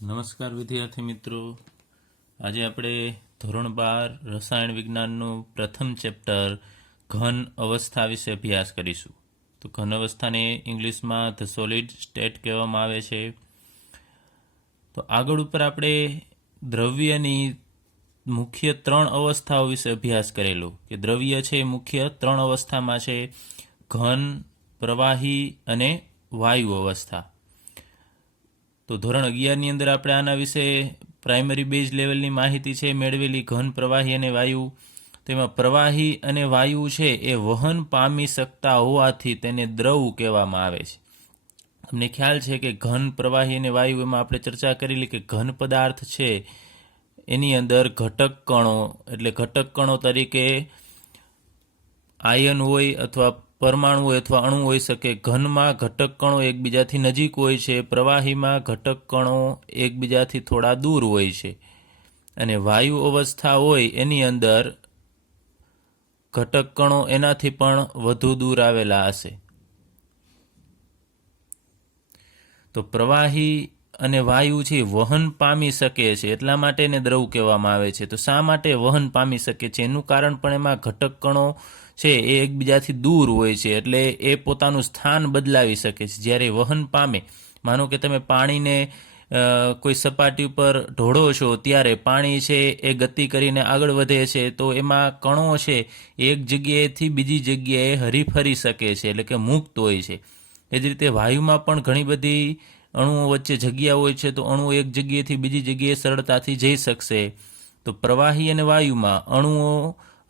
નમસ્કાર વિદ્યાર્થી મિત્રો, આજે આપણે ધોરણ 12 રસાયણ વિજ્ઞાનનું પ્રથમ ચેપ્ટર ઘન અવસ્થા વિશે અભ્યાસ કરીશું. તો ઘન અવસ્થાને ઇંગ્લિશમાં ધ સોલિડ સ્ટેટ કહેવામાં આવે છે. તો આગળ ઉપર આપણે દ્રવ્યની મુખ્ય 3 અવસ્થાઓ વિશે અભ્યાસ કરેલો કે દ્રવ્ય છે મુખ્ય 3 અવસ્થામાં છે: ઘન, પ્રવાહી અને વાયુ અવસ્થા. તો ધોરણ 11ની અંદર આપણે આના વિશે પ્રાઇમરી બેઝ લેવલની માહિતી છે મેળવેલી. ઘન, પ્રવાહી અને વાયુ. તેમાં પ્રવાહી અને વાયુ છે એ વહન પામી શકતા હોવાથી તેને દ્રવ કહેવામાં આવે છે. તમને ખ્યાલ છે કે ઘન, પ્રવાહી અને વાયુ એમાં આપણે ચર્ચા કરેલી કે ઘન પદાર્થ છે એની અંદર ઘટક કણો, એટલે ઘટક કણો તરીકે આયન હોય અથવા પરમાણુ હોય અથવા અણુ હોઈ શકે. ઘનમાં ઘટક કણો એકબીજાથી નજીક હોય છે, પ્રવાહીમાં ઘટક કણો એકબીજાથી થોડા દૂર હોય છે, અને વાયુ અવસ્થા હોય એની અંદર ઘટક કણો એનાથી પણ વધુ દૂર આવેલા હશે. તો પ્રવાહી અને વાયુ છે વહન પામી શકે છે, એટલા માટે એને દ્રવ કહેવામાં આવે છે. તો શા માટે વહન પામી શકે છે? એનું કારણ પણ એમાં ઘટક કણો છે એ એકબીજાથી દૂર હોય છે, એટલે એ પોતાનું સ્થાન બદલાવી શકે છે. જ્યારે વહન પામે, માનો કે તમે પાણીને કોઈ સપાટી ઉપર ઢોળો છો ત્યારે પાણી છે એ ગતિ કરીને આગળ વધે છે, તો એમાં કણો છે એક જગ્યાએથી બીજી જગ્યાએ હરીફરી શકે છે, એટલે કે મુક્ત હોય છે. એ જ રીતે વાયુમાં પણ ઘણી બધી અણુઓ વચ્ચે જગ્યા હોય છે, તો અણુ એક જગ્યાએથી બીજી જગ્યાએ સરળતાથી જઈ શકશે. તો પ્રવાહી અને વાયુમાં અણુઓ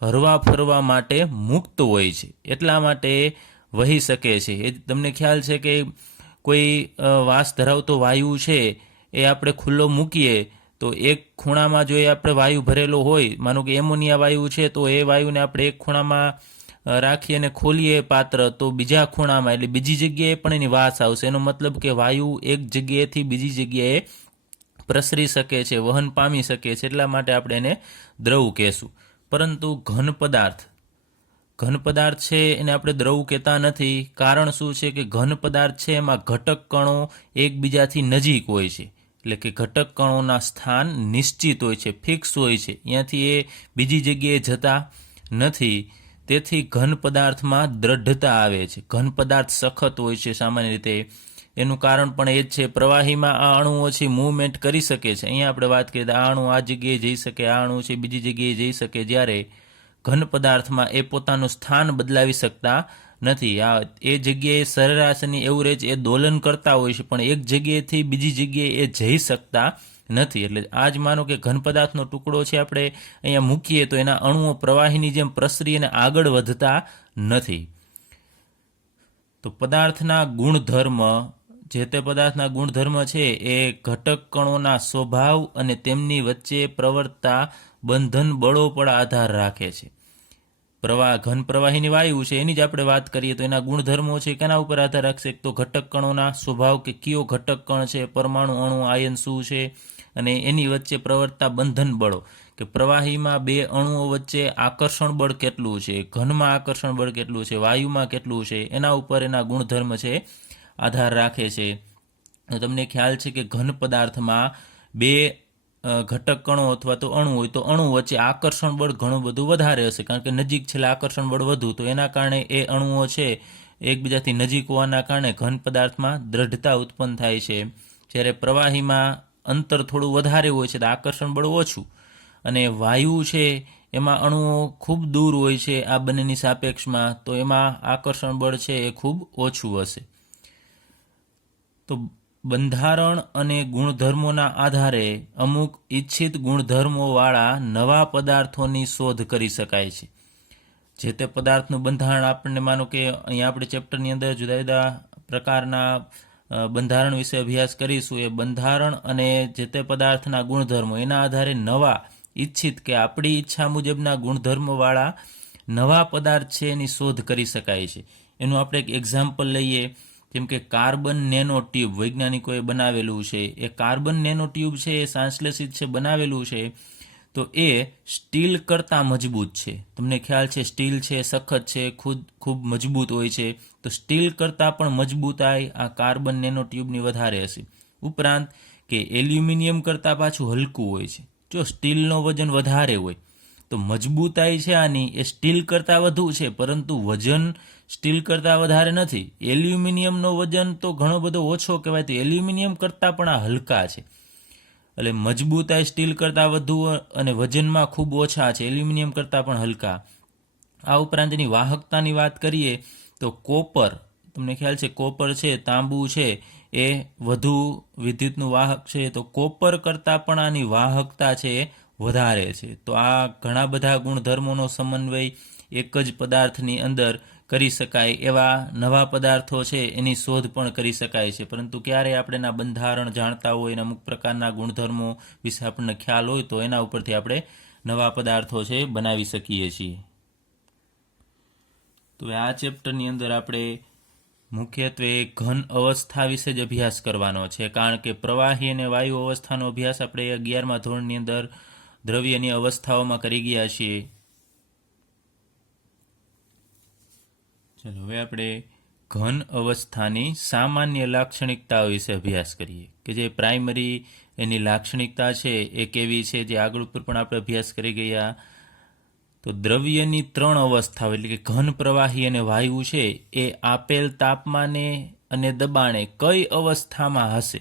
હરવા ફરવા માટે મુક્ત હોય છે, એટલા માટે વહી શકે છે. એ તમને ખ્યાલ છે કે કોઈ વાસ ધરાવતો વાયુ છે એ આપણે ખુલ્લો મૂકીએ તો એક ખૂણામાં જો એ આપણે વાયુ ભરેલો હોય, માનો કે એમોનિયા વાયુ છે, તો એ વાયુને આપણે એક ખૂણામાં રાખી અને ખોલીએ પાત્ર, તો બીજા ખૂણામાં એટલે બીજી જગ્યાએ પણ એની વાસ આવશે. એનો મતલબ કે વાયુ એક જગ્યાએથી બીજી જગ્યાએ પ્રસરી શકે છે, વહન પામી શકે છે, એટલા માટે આપણે એને દ્રવ કહેશું. પરંતુ ઘન પદાર્થ છે એને આપણે દ્રવ કહેતા નથી. કારણ શું છે કે ઘન પદાર્થ છે એમાં ઘટક કણો એકબીજાથી નજીક હોય છે, એટલે કે ઘટક કણોના સ્થાન નિશ્ચિત હોય છે, ફિક્સ હોય છે, ત્યાંથી એ બીજી જગ્યાએ જતા નથી. તેથી ઘન પદાર્થમાં દ્રઢતા આવે છે. ઘન પદાર્થ સખત હોય છે સામાન્ય રીતે. એનું કારણ પણ એ જ છે, પ્રવાહીમાં આ અણુઓ છે મૂવમેન્ટ કરી શકે છે. અહીંયા આપણે વાત કરીએ તો આ અણુ આ જગ્યાએ જઈ શકે, આ અણુ છે બીજી જગ્યાએ જઈ શકે, જ્યારે ઘન પદાર્થમાં એ પોતાનું સ્થાન બદલાવી શકતા નથી. એ જગ્યાએ સરેરાશની એવરેજ એ દોલન કરતા હોય છે, પણ એક જગ્યાએથી બીજી જગ્યાએ એ જઈ શકતા નથી. એટલે આજ માનો કે ઘન પદાર્થનો ટુકડો છે આપણે અહીંયા મૂકીએ તો એના અણુઓ પ્રવાહીની જેમ પ્રસરી અને આગળ વધતા નથી. તો પદાર્થના ગુણધર્મ, જે તે પદાર્થના ગુણધર્મ છે એ ઘટક કણોના સ્વભાવ અને તેમની વચ્ચે પ્રવર્તતા બંધન બળો પર આધાર રાખે છે. ઘન, પ્રવાહીની વાયુ છે એની જ આપણે વાત કરીએ તો એના ગુણધર્મો છે કેના ઉપર આધાર રાખશે? તો ઘટક કણોના સ્વભાવ, કે કયો ઘટક કણ છે, પરમાણુ, અણુ, આયન શું છે, અને એની વચ્ચે પ્રવર્તતા બંધન બળો, કે પ્રવાહીમાં બે અણુઓ વચ્ચે આકર્ષણ બળ કેટલું છે, ઘનમાં આકર્ષણ બળ કેટલું છે, વાયુમાં કેટલું છે, એના ઉપર એના ગુણધર્મ છે આધાર રાખે છે. તમને ખ્યાલ છે કે ઘન પદાર્થમાં બે ઘટક કણો અથવા તો અણુ હોય તો અણુ વચ્ચે આકર્ષણ બળ ઘણું બધું વધારે હશે, કારણ કે નજીક છેલ્લે આકર્ષણ બળ વધુ, તો એના કારણે એ અણુઓ છે એકબીજાથી નજીક હોવાના કારણે ઘન પદાર્થમાં દ્રઢતા ઉત્પન્ન થાય છે. જ્યારે પ્રવાહીમાં અંતર થોડું વધારે હોય છે તો આકર્ષણ બળ ઓછું, અને વાયુ છે એમાં અણુઓ ખૂબ દૂર હોય છે આ બંનેની સાપેક્ષમાં, તો એમાં આકર્ષણ બળ છે એ ખૂબ ઓછું હશે. તો બંધારણ અને ગુણધર્મોના આધારે અમુક ઈચ્છિત ગુણધર્મોવાળા નવા પદાર્થોની શોધ કરી શકાય છે. જે તે પદાર્થનું બંધારણ આપણને, માનો કે અહીંયા આપણે ચેપ્ટરની અંદર જુદા જુદા પ્રકારના બંધારણ વિશે અભ્યાસ કરીશું. એ બંધારણ અને જે તે પદાર્થના ગુણધર્મો એના આધારે નવા ઈચ્છિત કે આપણી ઈચ્છા મુજબના ગુણધર્મોવાળા નવા પદાર્થ છે એની શોધ કરી શકાય છે. એનું આપણે એક એક્ઝામ્પલ લઈએ, જેમ કે કાર્બન નેનો ટ્યુબ વૈજ્ઞાનિકોએ બનાવેલું છે. એ કાર્બન નેનો ટ્યુબ છે એ સંશ્લેષિત છે બનાવેલું છે, તો એ સ્ટીલ કરતાં મજબૂત છે. તમને ખ્યાલ છે સ્ટીલ છે સખત છે, ખૂબ મજબૂત હોય છે, તો સ્ટીલ કરતાં પણ મજબૂતાઈ આ કાર્બન નેનો ટ્યુબની વધારે હશે. ઉપરાંત કે એલ્યુમિનિયમ કરતાં પાછું હલકું હોય છે. જો સ્ટીલનો વજન વધારે હોય તો મજબૂતાઈ છે આની એ સ્ટીલ કરતાં વધુ છે, પરંતુ વજન સ્ટીલ કરતાં વધારે નથી. એલ્યુમિનિયમનો વજન તો ઘણો બધો ઓછો કહેવાય, તો એલ્યુમિનિયમ કરતાં પણ આ હલકા છે. એટલે મજબૂતાઈ સ્ટીલ કરતાં વધુ અને વજનમાં ખૂબ ઓછા છે, એલ્યુમિનિયમ કરતાં પણ હલકા. આ ઉપરાંતની વાહકતાની વાત કરીએ તો કોપર, તમને ખ્યાલ છે કોપર છે, તાંબુ છે, એ વધુ વિદ્યુતનું વાહક છે, તો કોપર કરતાં પણ આની વાહકતા છે એ વધારે છે. તો આ ઘણા બધા ગુણધર્મોનો સમન્વય એક જ પદાર્થની અંદર કરી શકાય એવા નવા પદાર્થો છે એની શોધ પણ કરી શકાય છે, પરંતુ ક્યારે આપણે એના બંધારણ જાણતા હોય અને અમુક પ્રકારના ગુણધર્મો વિશે આપણને ખ્યાલ હોય તો એના ઉપરથી આપણે નવા પદાર્થો છે બનાવી શકીએ છીએ. તો આ ચેપ્ટરની અંદર આપણે મુખ્યત્વે ઘન અવસ્થા વિશે જ અભ્યાસ કરવાનો છે, કારણ કે પ્રવાહી અને વાયુ અવસ્થાનો અભ્યાસ આપણે 11મા ધોરણની અંદર દ્રવ્યની અવસ્થાઓમાં કરી ગયા છીએ. ચલો હવે આપણે ઘન અવસ્થાની સામાન્ય લાક્ષણિકતાઓ વિશે અભ્યાસ કરીએ, કે જે પ્રાઇમરી એની લાક્ષણિકતા છે એ કેવી છે, જે આગળ ઉપર પણ આપણે અભ્યાસ કરી ગયા. તો દ્રવ્યની 3 અવસ્થાઓ એટલે કે ઘન, પ્રવાહી અને વાયુ છે એ આપેલ તાપમાને અને દબાણે કઈ અવસ્થામાં હશે,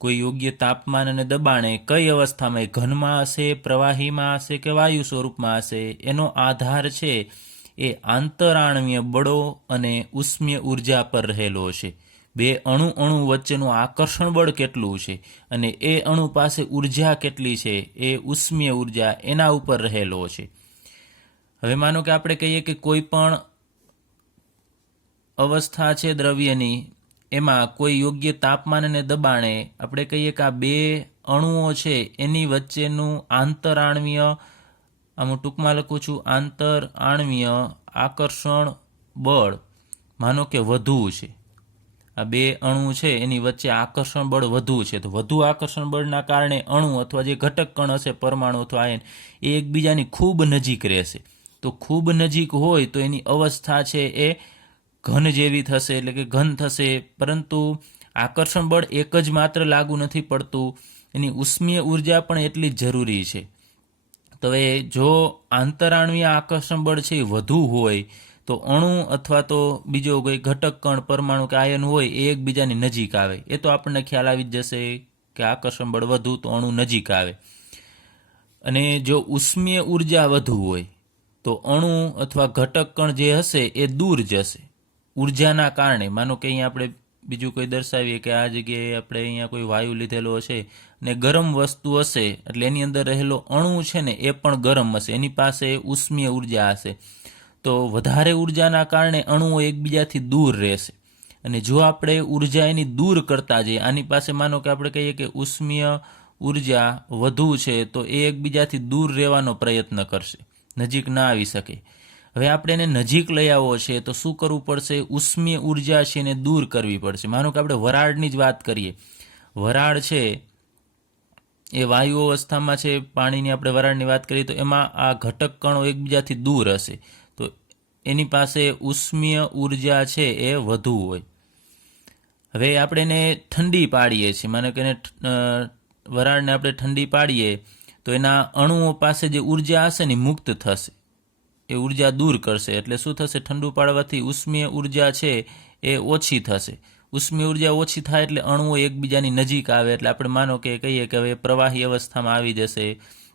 કોઈ યોગ્ય તાપમાન અને દબાણે કઈ અવસ્થામાં, એ ઘનમાં હશે, પ્રવાહીમાં હશે કે વાયુ સ્વરૂપમાં હશે, એનો આધાર છે એ આંતરાણવીય બળો અને ઉષ્મીય ઉર્જા પર રહેલો છે. બે અણુ વચ્ચેનું આકર્ષણ બળ કેટલું છે અને એ અણુ પાસે ઉર્જા કેટલી છે, એ ઉષ્મીય ઉર્જા એના ઉપર રહેલો છે. હવે માનો કે આપણે કહીએ કે કોઈ પણ અવસ્થા છે દ્રવ્યની, એમાં કોઈ યોગ્ય તાપમાન અને દબાણે આપણે કહીએ કે આ બે અણુઓ છે એની વચ્ચેનું આંતરાણવીય, આમ ટૂંકમાં લખું છું, આંતરાણવીય આકર્ષણ બળ માનો કે વધુ છે. આ બે અણુ છે એની વચ્ચે આકર્ષણ બળ વધુ છે, તો વધુ આકર્ષણ બળના કારણે અણુ અથવા જે ઘટક કણ હશે, પરમાણુ અથવા આયન, એ એકબીજાની ખૂબ નજીક રહેશે. તો ખૂબ નજીક હોય તો એની અવસ્થા છે એ ઘન જેવી થશે, એટલે કે ઘન થશે. પરંતુ આકર્ષણ બળ એક જ માત્ર લાગુ નથી પડતું, એની ઉષ્મીય ઉર્જા પણ એટલી જ જરૂરી છે. તો એ જો આંતરાણવીય આકર્ષણ બળ છે એ વધુ હોય તો અણુ અથવા તો બીજો કોઈ ઘટક કણ, પરમાણુ કે આયન હોય એ એકબીજાની નજીક આવે. એ તો આપણને ખ્યાલ આવી જ જશે કે આકર્ષણ બળ વધુ તો અણુ નજીક આવે. અને જો ઉષ્મીય ઉર્જા વધુ હોય તો અણુ અથવા ઘટક કણ જે હશે એ દૂર જશે ઉર્જાના કારણે. માનો કે અહીંયા આપણે બીજું કોઈ દર્શાવીએ કે આ જગ્યાએ આપણે અહીંયા કોઈ વાયુ લીધેલો હશે ને ગરમ વસ્તુ હશે, એટલે એની અંદર રહેલો અણુ છે ને એ પણ ગરમ હશે, એની પાસે ઉષ્મીય ઉર્જા હશે. તો વધારે ઉર્જાના કારણે અણુઓ એકબીજાથી દૂર રહેશે. અને જો આપણે ઉર્જા એની દૂર કરતા જઈએ, આની પાસે માનો કે આપણે કહીએ કે ઉષ્મીય ઉર્જા વધુ છે, તો એ એકબીજાથી દૂર રહેવાનો પ્રયત્ન કરશે, નજીક ના આવી શકે. હવે આપણે એને નજીક લઈ આવવો છે તો શું કરવું પડશે? ઉષ્મીય ઉર્જા છે એને દૂર કરવી પડશે. માનો કે આપણે વરાળની જ વાત કરીએ, વરાળ છે એ વાયુ અવસ્થામાં છે, પાણીની આપણે વરાળની વાત કરીએ તો એમાં આ ઘટક કણો એકબીજાથી દૂર હશે, તો એની પાસે ઉષ્મીય ઉર્જા છે એ વધુ હોય. હવે આપણે એને ઠંડી પાડીએ છીએ, માનો કે એને વરાળને આપણે ઠંડી પાડીએ તો એના અણુઓ પાસે જે ઉર્જા હશે ને મુક્ત થશે, એ ઉર્જા દૂર કરશે. એટલે શું થશે? ઠંડુ પાડવાથી ઉષ્મીય ઉર્જા છે એ ઓછી થશે. ઉષ્મીય ઉર્જા ઓછી થાય એટલે અણુઓ એકબીજાની નજીક આવે, એટલે આપણે માનો કે કહીએ કે હવે પ્રવાહી અવસ્થામાં આવી જશે,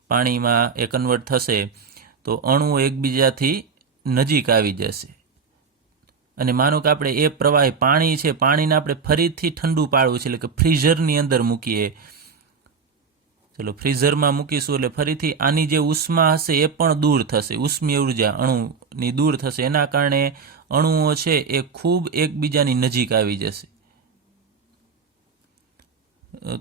પાણીમાં એ કન્વર્ટ થશે, તો અણુઓ એકબીજાથી નજીક આવી જશે. અને માનો કે આપણે એ પ્રવાહી પાણી છે, પાણીને આપણે ફરીથી ઠંડુ પાડવું છે, એટલે કે ફ્રીઝરની અંદર મૂકીએ, ચલો ફ્રીઝરમાં મૂકીશું એટલે ફરીથી આની જે ઉષ્મા હશે એ પણ દૂર થશે, ઉષ્મીય ઉર્જા અણુની દૂર થશે. એના કારણે અણુઓ છે એ ખૂબ એકબીજાની નજીક આવી જશે.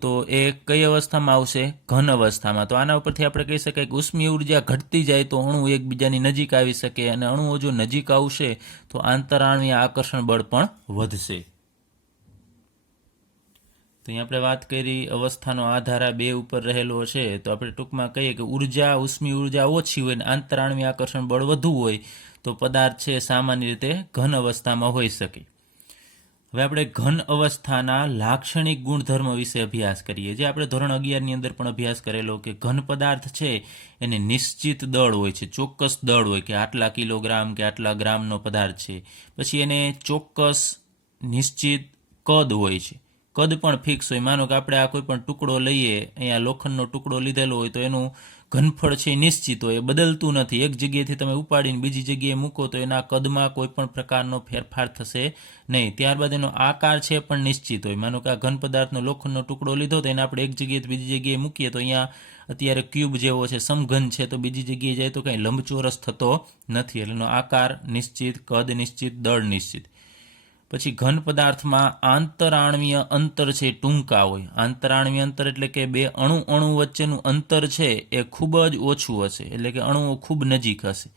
તો એ કઈ અવસ્થામાં આવશે? ઘન અવસ્થામાં. તો આના ઉપરથી આપણે કહી શકાય કે ઉષ્મીય ઉર્જા ઘટતી જાય તો અણુ એકબીજાની નજીક આવી શકે, અને અણુઓ જો નજીક આવશે તો આંતરાણવીય આકર્ષણ બળ પણ વધશે. તો અહીં આપણે વાત કરી અવસ્થાનો આધાર આ બે ઉપર રહેલો છે, તો આપણે ટૂંકમાં કહીએ કે ઉર્જા, ઉષ્મીય ઉર્જા ઓછી હોય ને આંતરાણવીય આકર્ષણ બળ વધુ હોય તો પદાર્થ છે સામાન્ય રીતે ઘન અવસ્થામાં હોઈ શકે. હવે આપણે ઘન અવસ્થાના લાક્ષણિક ગુણધર્મ વિશે અભ્યાસ કરીએ, જે આપણે ધોરણ 11ની અંદર પણ અભ્યાસ કરેલો કે ઘન પદાર્થ છે એને નિશ્ચિત દળ હોય છે, ચોક્કસ દળ હોય કે આટલા કિલોગ્રામ કે આટલા ગ્રામનો પદાર્થ છે. પછી એને ચોક્કસ નિશ્ચિત કદ હોય છે, કદ પણ ફિક્સ હોય. માનો કે આપણે આ કોઈ પણ ટુકડો લઈએ, અહીંયા લોખંડનો ટુકડો લીધેલો હોય તો એનું ઘનફળ છે નિશ્ચિત હોય, એ બદલતું નથી. એક જગ્યાએથી તમે ઉપાડીને બીજી જગ્યાએ મૂકો તો એના કદમાં કોઈ પણ પ્રકારનો ફેરફાર થશે નહીં. ત્યારબાદ એનો આકાર છે પણ નિશ્ચિત હોય. માનો કે આ ઘન પદાર્થનો લોખંડનો ટુકડો લીધો તો એને આપણે એક જગ્યાએથી બીજી જગ્યાએ મૂકીએ તો અહીંયા અત્યારે ક્યુબ જેવો છે, સમઘન છે, તો બીજી જગ્યાએ જાય તો કંઈ લંબચોરસ થતો નથી. એટલે એનો આકાર નિશ્ચિત, કદ નિશ્ચિત, દળ નિશ્ચિત. પછી ઘન પદાર્થમાં આંતરાણવીય અંતર છે ટૂંકા હોય. આંતરાણવીય અંતર એટલે કે બે અણુ વચ્ચેનું અંતર છે એ ખૂબ જ ઓછું હશે, એટલે કે અણુઓ ખૂબ નજીક હશે.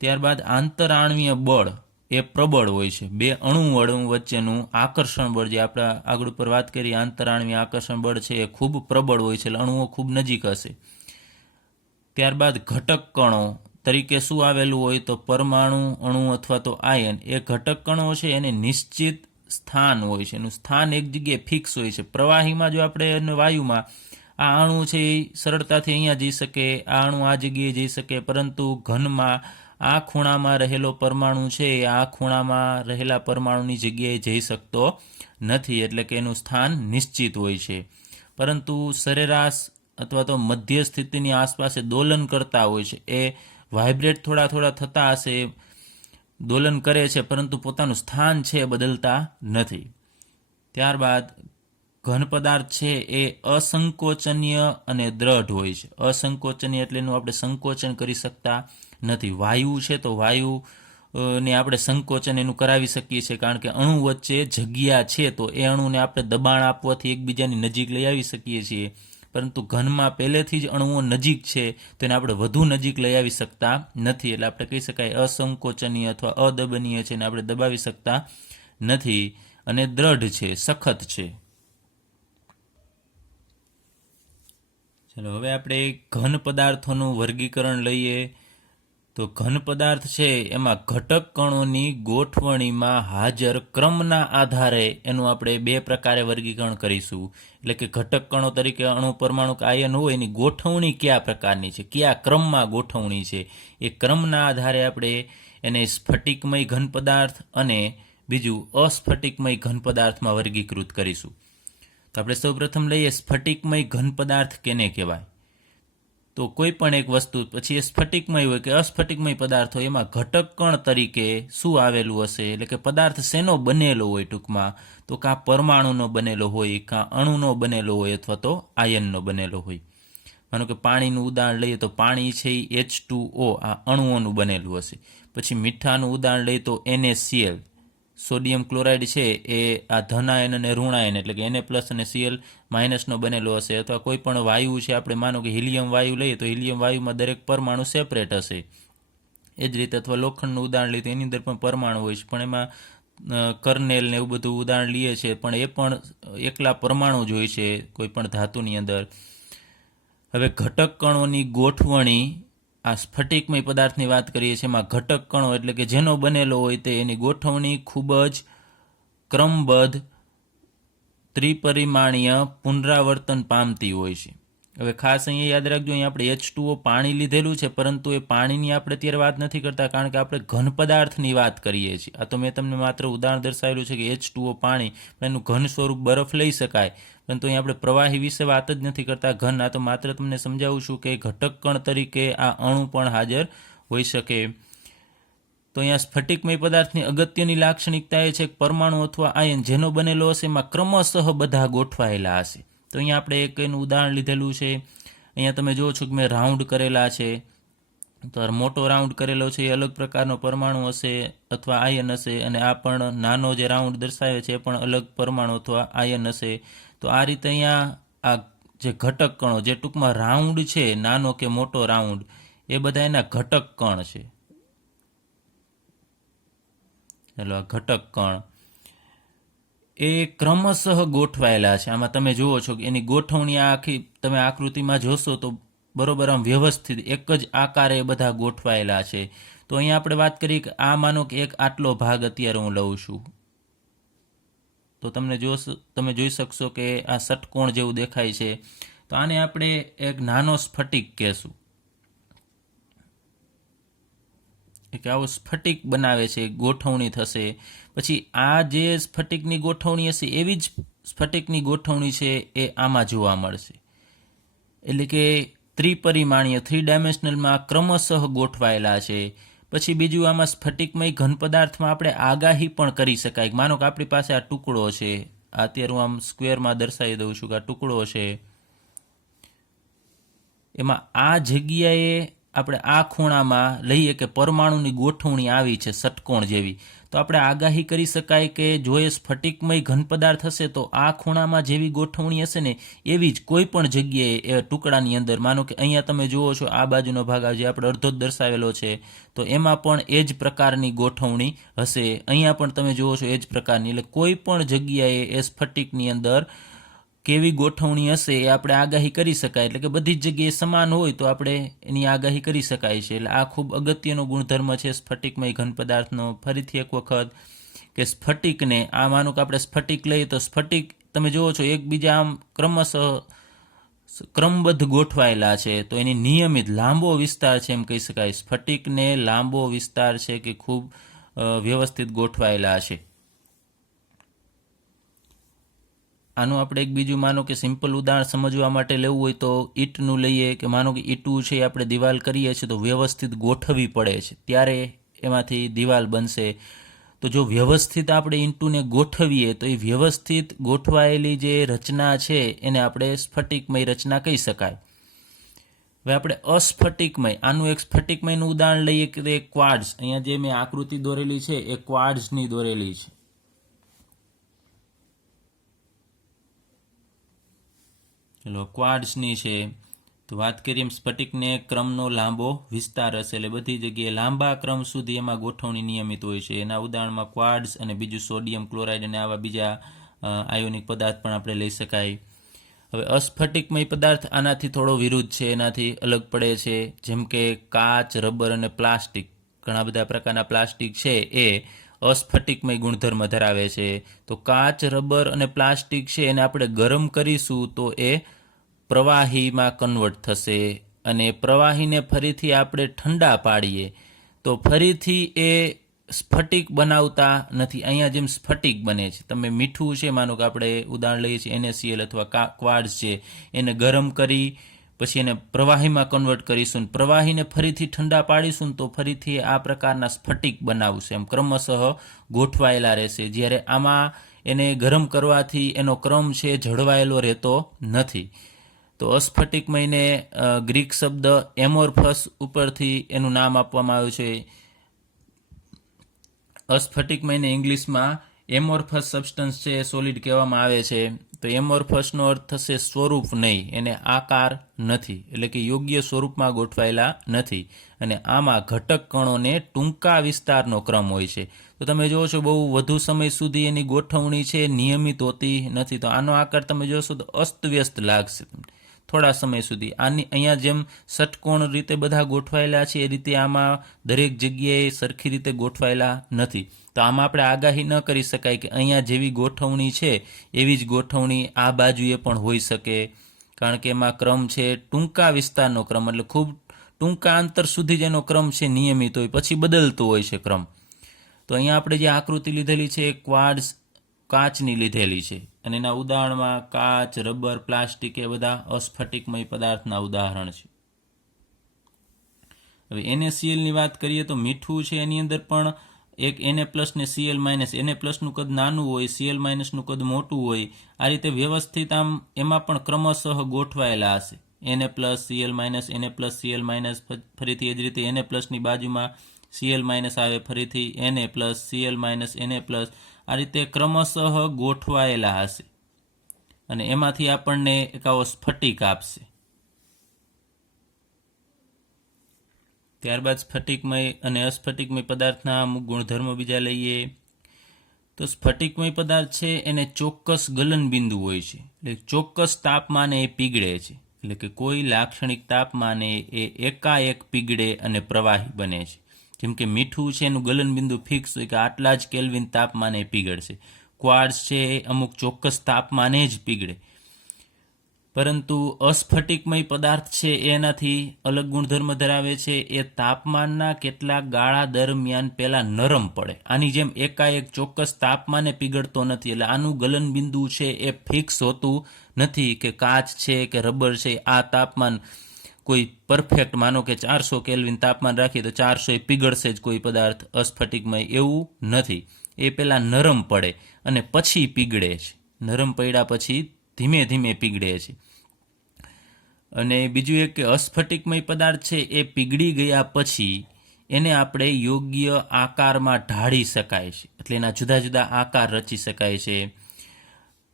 ત્યારબાદ આંતરાણવીય બળ એ પ્રબળ હોય છે. બે અણુ વચ્ચેનું આકર્ષણ બળ, જે આપણે આગળ ઉપર વાત કરી, આંતરાણવીય આકર્ષણ બળ છે એ ખૂબ પ્રબળ હોય છે, એટલે અણુઓ ખૂબ નજીક હશે. ત્યારબાદ ઘટક કણો તરીકે શું આવેલું હોય તો પરમાણુ, અણુ અથવા તો આયન. એ ઘટક કણો છે એને નિશ્ચિત સ્થાન હોય છે, એનું સ્થાન એક જગ્યાએ ફિક્સ હોય છે. પ્રવાહીમાં જો આપણે વાયુમાં આ અણુ છે એ સરળતાથી અહીંયા જઈ શકે, આ અણુ આ જગ્યાએ જઈ શકે, પરંતુ ઘનમાં આ ખૂણામાં રહેલો પરમાણુ છે એ આ ખૂણામાં રહેલા પરમાણુની જગ્યાએ જઈ શકતો નથી, એટલે કે એનું સ્થાન નિશ્ચિત હોય છે. પરંતુ સરેરાશ અથવા તો મધ્ય સ્થિતિની આસપાસ દોલન કરતા હોય છે, એ વાઇબ્રેટ થોડા થતા હશે, દોલન કરે છે, પરંતુ પોતાનું સ્થાન છે એ બદલતા નથી. ત્યારબાદ ઘન પદાર્થ છે એ અસંકોચનીય અને દ્રઢ હોય છે. અસંકોચનીય એટલે એનું આપણે સંકોચન કરી શકતા નથી. વાયુ છે તો વાયુ ને આપણે સંકોચન એનું કરાવી શકીએ છીએ, કારણ કે અણુ વચ્ચે જગ્યા છે તો એ અણુને આપણે દબાણ આપવાથી એકબીજાની નજીક લઈ આવી શકીએ છીએ. પરંતુ ઘનમાં પહેલેથી જ અણુઓ નજીક છે તો એને આપણે વધુ નજીક લઈ આવી શકતા નથી, એટલે આપણે કહી શકાય અસંકોચનીય અથવા અદબનીય છે, એને આપણે દબાવી શકતા નથી. અને દ્રઢ છે, સખત છે. ચલો હવે આપણે ઘન પદાર્થોનું વર્ગીકરણ લઈએ. તો ઘન પદાર્થ છે એમાં ઘટક કણોની ગોઠવણીમાં હાજર ક્રમના આધારે એનું આપણે બે પ્રકારે વર્ગીકરણ કરીશું. એટલે કે ઘટક કણો તરીકે અણુ, પરમાણુ કે આયન હોય એની ગોઠવણી કયા પ્રકારની છે, કયા ક્રમમાં ગોઠવણી છે, એ ક્રમના આધારે આપણે એને સ્ફટિકમય ઘન પદાર્થ અને બીજું અસ્ફટિકમય ઘન પદાર્થમાં વર્ગીકૃત કરીશું. તો આપણે સૌપ્રથમ લઈએ સ્ફટિકમય ઘન પદાર્થ કેને કહેવાય. તો કોઈ પણ એક વસ્તુ પછી એ સ્ફટિકમય હોય કે અસ્ફટિકમય પદાર્થ હોય, એમાં ઘટક કણ તરીકે શું આવેલું હશે, એટલે કે પદાર્થ શેનો બનેલો હોય ટૂંકમાં, તો કાં પરમાણુનો બનેલો હોય, કાં અણુનો બનેલો હોય, અથવા તો આયનનો બનેલો હોય. માનો કે પાણીનું ઉદાહરણ લઈએ તો પાણી છે એ H2O, આ અણુઓનું બનેલું હશે. પછી મીઠાનું ઉદાહરણ લઈએ તો NaCl, સોડિયમ ક્લોરાઇડ છે એ આ ધનાયન અને ઋણાયન એટલે કે Na+ અને Cl- નો બનેલો હશે. અથવા કોઈ પણ વાયુ છે, આપણે માનો કે હિલિયમ વાયુ લઈએ તો હિલિયમ વાયુમાં દરેક પરમાણુ સેપરેટ હશે. એ જ રીતે અથવા લોખંડનું ઉદાહરણ લઈએ તો એની અંદર પણ પરમાણુ હોય છે, પણ એમાં કર્નેલ ને એવું બધું ઉદાહરણ લઈએ છીએ, પણ એ પણ એકલા પરમાણુ જ હોય છે કોઈ પણ ધાતુની અંદર. હવે ઘટક કણોની ગોઠવણી, આ સ્ફટિકમય પદાર્થની વાત કરીએ છીએ, એમાં ઘટક કણો એટલે કે જેનો બનેલો હોય તે એની ગોઠવણી ખૂબ જ ક્રમબદ્ધ, ત્રિપરિમાણીય પુનરાવર્તન પામતી હોય છે. હવે ખાસ અહીંયા યાદ રાખજો, અહીંયા આપણે H2O પાણી લીધેલું છે, પરંતુ એ પાણીની આપણે અત્યારે વાત નથી કરતા, કારણ કે આપણે ઘન પદાર્થની વાત કરીએ છીએ. આ તો મેં તમને માત્ર ઉદાહરણ દર્શાવેલું છે કે H2O પાણી, પણ એનું ઘન સ્વરૂપ બરફ લઈ શકાય, પરંતુ અહીંયા આપણે પ્રવાહી વિશે વાત જ નથી કરતા ઘન. આ તો માત્ર તમને સમજાવું છું કે ઘટક કણ તરીકે આ અણુ પણ હાજર હોઈ શકે. તો અહીંયા સ્ફટિકમય પદાર્થની અગત્યની લાક્ષણિકતા એ છે કે પરમાણુ અથવા આયન જેનો બનેલો હશે એમાં ક્રમશઃ બધા ગોઠવાયેલા હશે. તો અહીંયા આપણે એક એનું ઉદાહરણ લીધેલું છે. અહીંયા તમે જુઓ છો કે મેં રાઉન્ડ કરેલા છે, તો મોટો રાઉન્ડ કરેલો છે એ અલગ પ્રકારનો પરમાણુ હશે અથવા આયન હશે, અને આ પણ નાનો જે રાઉન્ડ દર્શાવે છે એ પણ અલગ પરમાણુ અથવા આયન હશે. તો આ રીતે અહીંયા આ જે ઘટક કણો, જે ટૂંકમાં રાઉન્ડ છે, નાનો કે મોટો રાઉન્ડ, એ બધા એના ઘટક કણ છે. ચાલો, આ ઘટક કણ એ ક્રમશઃ ગોઠવાયેલા છે. આમાં તમે જુઓ છો કે એની ગોઠવણી આખી તમે આકૃતિમાં જોશો તો બરોબર આમ વ્યવસ્થિત એક જ આકારે બધા ગોઠવાયેલા છે. તો અહીંયા આપણે વાત કરીએ કે આ માનો કે એક આટલો ભાગ અત્યારે હું લઉં છું, તો તમે જોઈ શકશો કે આ ષટકોણ જેવું દેખાય છે. તો આને આપણે એક નાનો સ્ફટિક કહેશું, કે આવો સ્ફટિક બનાવે છે, ગોઠવણી થશે. પછી આ જે સ્ફટિકની ગોઠવણી હશે એવી જ સ્ફટિકની ગોઠવણી છે એ આમાં જોવા મળશે. એટલે કે ત્રિપરિમાણીય 3 ડાયમેન્શનલમાં ક્રમશઃ ગોઠવાયેલા છે. પછી બીજું આમાં સ્ફટિકમય ઘન પદાર્થમાં આપણે આગાહી પણ કરી શકાય. માનો કે આપણી પાસે આ ટુકડો છે, અત્યારે હું આમ સ્ક્વેરમાં દર્શાવી દઉં છું કે આ ટુકડો છે, એમાં આ જગ્યાએ આપણે આ ખૂણામાં લઈએ કે પરમાણુની ગોઠવણી આવી છે ષટકોણ જેવી, તો આપણે આગાહી કરી શકાય કે જો એ સ્ફટિકમય ઘન પદાર્થ હશે તો આ ખૂણામાં જેવી ગોઠવણી હશે ને એવી જ કોઈ પણ જગ્યાએ એ ટુકડાની અંદર, માનો કે અહીંયા તમે જુઓ છો આ બાજુનો ભાગ જે આપણે અડધો જ દર્શાવેલો છે, તો એમાં પણ એ જ પ્રકારની ગોઠવણી હશે. અહીંયા પણ તમે જુઓ છો એ જ પ્રકારની. એટલે કોઈ પણ જગ્યાએ એ સ્ફટિકની અંદર કેવી ગોઠવણી હશે એ આપણે આગાહી કરી શકાય. એટલે કે બધી જ જગ્યાએ સમાન હોય તો આપણે એની આગાહી કરી શકાય છે. એટલે આ ખૂબ અગત્યનો ગુણધર્મ છે સ્ફટિકમય ઘન પદાર્થનો. ફરીથી એક વખત કે સ્ફટિકને, આ માનો કે આપણે સ્ફટિક લઈએ તો સ્ફટિક તમે જુઓ છો એકબીજા આમ ક્રમબદ્ધ ગોઠવાયેલા છે, તો એની નિયમિત લાંબો વિસ્તાર છે એમ કહી શકાય. સ્ફટિકને લાંબો વિસ્તાર છે કે ખૂબ વ્યવસ્થિત ગોઠવાયેલા છે. આનું આપણે એક બીજું માનો કે સિમ્પલ ઉદાહરણ સમજવા માટે લેવું હોય તો ઈંટનું લઈએ, કે માનો કે ઈંટું છે આપણે દિવાલ કરીએ છીએ તો વ્યવસ્થિત ગોઠવવી પડે છે ત્યારે એમાંથી દિવાલ બનશે. તો જો વ્યવસ્થિત આપણે ઈંટુને ગોઠવીએ તો એ વ્યવસ્થિત ગોઠવાયેલી જે રચના છે એને આપણે સ્ફટિકમય રચના કહી શકાય. હવે આપણે અસ્ફટિકમય, આનું એક સ્ફટિકમયનું ઉદાહરણ લઈએ કે તે ક્વાર્ટઝ. અહીંયા જે મેં આકૃતિ દોરેલી છે એ ક્વાર્ટઝની દોરેલી છે. ચલો ક્વાર્ટઝની છે. તો વાત કરીએ એમ સ્ફટિકને ક્રમનો લાંબો વિસ્તાર હશે, એટલે બધી જગ્યાએ લાંબા ક્રમ સુધી એમાં ગોઠવણી નિયમિત હોય છે. એના ઉદાહરણમાં ક્વાર્ટઝ અને બીજું સોડિયમ ક્લોરાઇડ અને આવા બીજા આયોનિક પદાર્થ પણ આપણે લઈ શકાય. હવે અસ્ફટિકમય પદાર્થ આનાથી થોડો વિરુદ્ધ છે, એનાથી અલગ પડે છે. જેમ કે કાચ, રબર અને પ્લાસ્ટિક, ઘણા બધા પ્રકારના પ્લાસ્ટિક છે એ અસ્ફટિકમય ગુણધર્મ ધરાવે છે. તો કાચ, રબર અને પ્લાસ્ટિક છે એને આપણે ગરમ કરીશું તો એ પ્રવાહીમાં કન્વર્ટ થશે, અને પ્રવાહીને ફરીથી આપણે ઠંડા પાડીએ તો ફરીથી એ સ્ફટિક બનાવતા નથી. અહીંયા જેમ સ્ફટિક બને છે, તમે મીઠું છે માનો કે આપણે ઉદાહરણ લઈએ છીએ NaCl અથવા ક્વાર્ટઝ છે, એને ગરમ કરી પછી એને પ્રવાહીમાં કન્વર્ટ કરીશું, પ્રવાહીને ફરીથી ઠંડા પાડીશું તો ફરીથી આ પ્રકારના સ્ફટિક બનાવશે. એમ ક્રમશઃ ગોઠવાયેલા રહેશે. જ્યારે આમાં એને ગરમ કરવાથી એનો ક્રમ છે જળવાયેલો રહેતો નથી. તો અસ્ફટિકમયને ગ્રીક શબ્દ એમોર્ફસ ઉપરથી એનું નામ આપવામાં આવ્યું છે. અસ્ફટિકમયને ઇંગ્લિશમાં એમોર્ફસ સબસ્ટન્સ છે સોલિડ કહેવામાં આવે છે. તો એમોર્ફસનો અર્થ થશે સ્વરૂપ નહીં, એને આકાર નથી, એટલે કે યોગ્ય સ્વરૂપમાં ગોઠવાયેલા નથી. અને આમાં ઘટક કણોને ટૂંકા વિસ્તારનો ક્રમ હોય છે. તો તમે જોવો છો બહુ વધુ સમય સુધી એની ગોઠવણી છે નિયમિત હોતી નથી. તો આનો આકાર તમે જોશો તો અસ્તવ્યસ્ત લાગશે થોડા સમય સુધી. અહીંયા જેમ ષટકોણ રીતે બધા ગોઠવાયેલા છે એ રીતે આમાં દરેક જગ્યાએ સરખી રીતે ગોઠવાયેલા નથી. તો આમાં આપણે આગાહી ન કરી શકાય કે અહીંયા જેવી ગોઠવણી છે એવી જ ગોઠવણી આ બાજુએ પણ હોઈ શકે, કારણ કે એમાં ક્રમ છે ટૂંકા વિસ્તારનો ક્રમ, એટલે ખૂબ ટૂંકા અંતર સુધી જ એનો ક્રમ છે નિયમિત હોય, પછી બદલતો હોય છે ક્રમ. તો અહીંયા આપણે જે આકૃતિ લીધેલી છે એ ક્વાર્ટઝ કાચની લીધેલી છે, અને એના ઉદાહરણમાં કાચ, રબર, પ્લાસ્ટિક એ બધા અસ્ફટિકમય પદાર્થના ઉદાહરણ છે. હવે NaCl ની વાત કરીએ તો મીઠું છે એની અંદર પણ એક Na+ ને Cl-, Na+ નું કદ નાનું હોય, Cl- નું કદ મોટું હોય. આ રીતે વ્યવસ્થિત આમ એમાં પણ ક્રમશઃ ગોઠવાયેલા હશે. Na+, Cl-, Na+, Cl-, ફરીથી એ જ રીતે Na+ ની બાજુમાં Cl- આવે, ફરીથી Na+, Cl-, Na+, આ રીતે ક્રમશઃ ગોઠવાયેલા હશે, અને એમાંથી આપણને એક આવો સ્ફટિક આપશે. ત્યારબાદ સ્ફટિકમય અને અસ્ફટિકમય પદાર્થના અમુક ગુણધર્મો બીજા લઈએ તો સ્ફટિકમય પદાર્થ છે એને ચોક્કસ ગલન બિંદુ હોય છે, એટલે ચોક્કસ તાપમાને એ પીગળે છે. એટલે કે કોઈ લાક્ષણિક તાપમાને એ એકાએક પીગળે અને પ્રવાહી બને છે. જેમ કે મીઠું છે એનું ગલન બિંદુ ફિક્સ હોય કે આટલા જ કેલ્વિન તાપમાને પીગળશે. ક્વાર્ટઝ છે એ અમુક ચોક્કસ તાપમાને જ પીગળે, પરંતુ અસ્ફટિકમય પદાર્થ છે એનાથી અલગ ગુણધર્મ ધરાવે છે. એ તાપમાનના કેટલાક ગાળા દરમિયાન પહેલાં નરમ પડે. આની જેમ એકાએક ચોક્કસ તાપમાને પીગળતો નથી, એટલે આનું ગલનબિંદુ છે એ ફિક્સ હોતું નથી કે કાચ છે કે રબર છે આ તાપમાન કોઈ પરફેક્ટ, માનો કે 400 કેલ્વિન તાપમાન રાખીએ તો 400 પીગળશે જ કોઈ પદાર્થ અસ્ફટિકમય, એવું નથી. એ પહેલાં નરમ પડે અને પછી પીગળે છે. નરમ પડ્યા પછી ધીમે ધીમે પીગળે છે. અને બીજું એક કે અસ્ફટિકમય પદાર્થ છે એ પીગળી ગયા પછી એને આપણે યોગ્ય આકારમાં ઢાળી શકાય છે, એટલે એના જુદા જુદા આકાર રચી શકાય છે.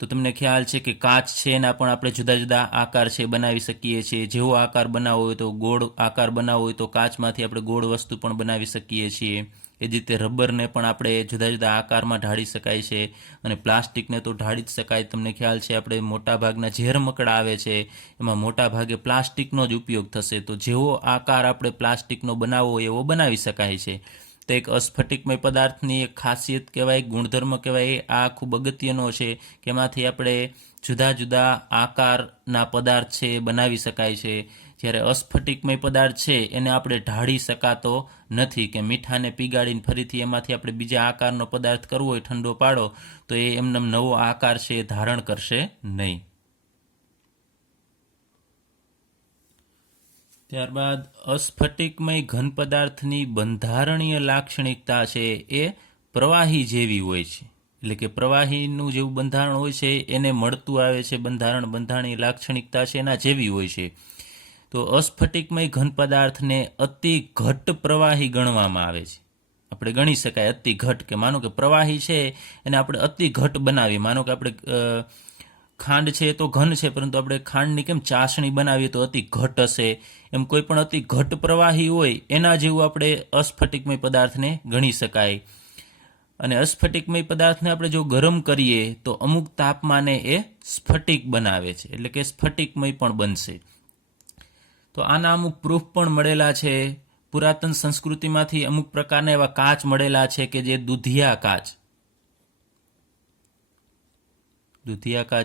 તો તમને ખ્યાલ છે કે કાચ છે એના પણ આપણે જુદા જુદા આકાર છે બનાવી શકીએ છીએ. જેવો આકાર બનાવવો હોય તો ગોળ આકાર બનાવવો હોય તો કાચમાંથી આપણે ગોળ વસ્તુ પણ બનાવી શકીએ છીએ. એ જ રીતે રબરને પણ આપણે જુદા જુદા આકારમાં ઢાળી શકાય છે, અને પ્લાસ્ટિકને તો ઢાળી જ શકાય. તમને ખ્યાલ છે આપણે મોટાભાગના જે રમકડા આવે છે એમાં મોટા ભાગે પ્લાસ્ટિકનો જ ઉપયોગ થશે, તો જેવો આકાર આપણે પ્લાસ્ટિકનો બનાવવો હોય એવો બનાવી શકાય છે. તો એક અસ્ફટિકમય પદાર્થની એક ખાસિયત કહેવાય, ગુણધર્મ કહેવાય, આ ખૂબ અગત્યનો છે કે એમાંથી આપણે જુદા જુદા આકારના પદાર્થ છે એ બનાવી શકાય છે. જ્યારે અસ્ફટિકમય પદાર્થ છે એને આપણે ઢાળી શકાતો નથી, કે મીઠાને પીગાળીને ફરીથી એમાંથી આપણે બીજા આકારનો પદાર્થ કરવો હોય, ઠંડો પાડો, તો એ એમને નવો આકાર છે એ ધારણ કરશે નહીં. ત્યારબાદ અસ્ફટિકમય ઘન પદાર્થની બંધારણીય લાક્ષણિકતા છે એ પ્રવાહી જેવી હોય છે, એટલે કે પ્રવાહીનું જેવું બંધારણ હોય છે એને મળતું આવે છે બંધારણીય લાક્ષણિકતા છે એના જેવી હોય છે. તો અસ્ફટિકમય ઘન પદાર્થને અતિ ઘટ્ટ પ્રવાહી ગણવામાં આવે છે. આપણે ગણી શકાય અતિ ઘટ્ટ, કે માનો કે પ્રવાહી છે એને આપણે અતિ ઘટ્ટ બનાવીએ. માનો કે આપણે ખાંડ છે તો ઘન છે, પરંતુ આપણે ખાંડની કેમ ચાસણી બનાવીએ તો અતિ ઘટ્ટ હશે, એમ કોઈ પણ અતિ ઘટ્ટ પ્રવાહી હોય એના જેવું આપણે અસ્ફટિકમય પદાર્થને ગણી શકાય. અને અસ્ફટિકમય પદાર્થને આપણે જો ગરમ કરીએ તો અમુક તાપમાને એ સ્ફટિક બનાવે છે, એટલે કે સ્ફટિકમય પણ બનશે. તો આના અમુક પ્રૂફ પણ મળેલા છે. પુરાતન સંસ્કૃતિમાંથી અમુક પ્રકારના એવા કાચ મળેલા છે કે જે દુધિયા કાચ